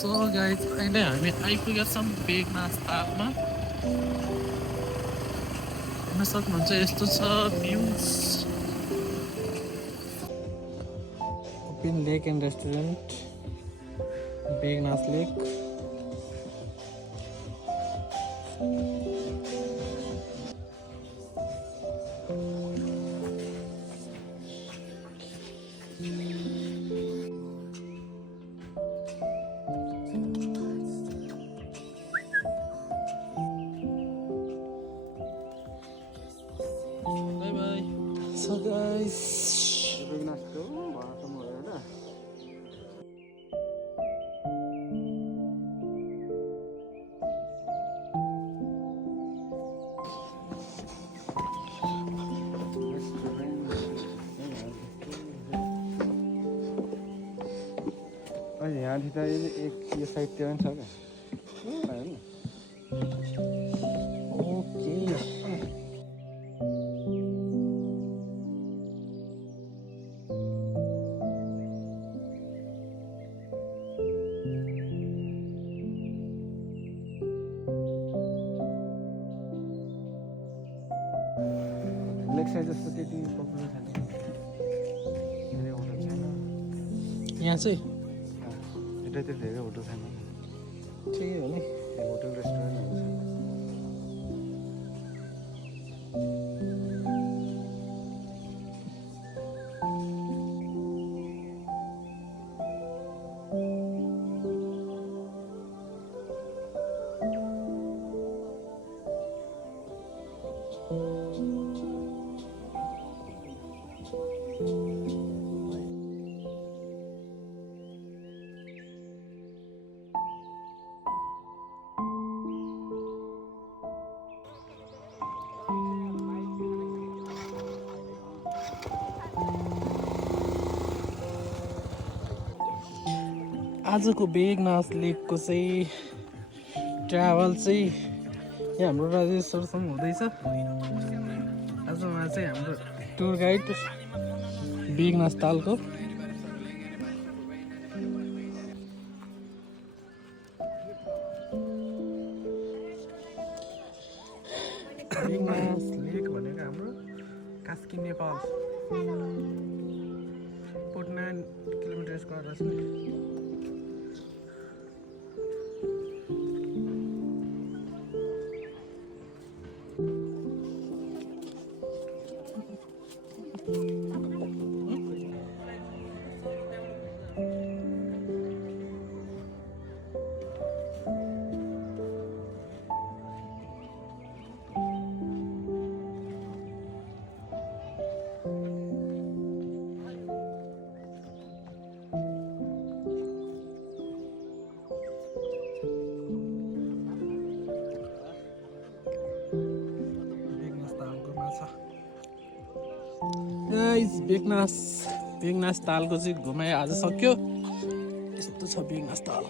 So guys अहिले हामी आइपुगेका छौँ बेगनास तालमा। हेर्न सक्नुहुन्छ यस्तो छ भ्यूज। Open lake and restaurant Begnas lake. Bye bye. So guys, यहाँदेखि त एक यो साइडतिर पनि छ क्या ओके लेक साइड जस्तो त्यति पपुलर छैन, धेरै होटल छैन यहाँ चाहिँ यतातिर धेरै होटल छैन, ठिकै हो नि। होटल रेस्टुरेन्टहरू छैन। आजको बेगनास लेकको चाहिँ ट्राभल चाहिँ यहाँ हाम्रो राजेश्वरसँग हुँदैछ। आजमा चाहिँ हाम्रो टुर गाइड बेगनास तालको। बेगनास लेक भनेको हाम्रो कास्की नेपाल 49 किलोमिटर स्क्वायर छ। गाइस बेगनास तालको चाहिँ घुमाइ आज सक्यो। यस्तो छ बेगनास ताल।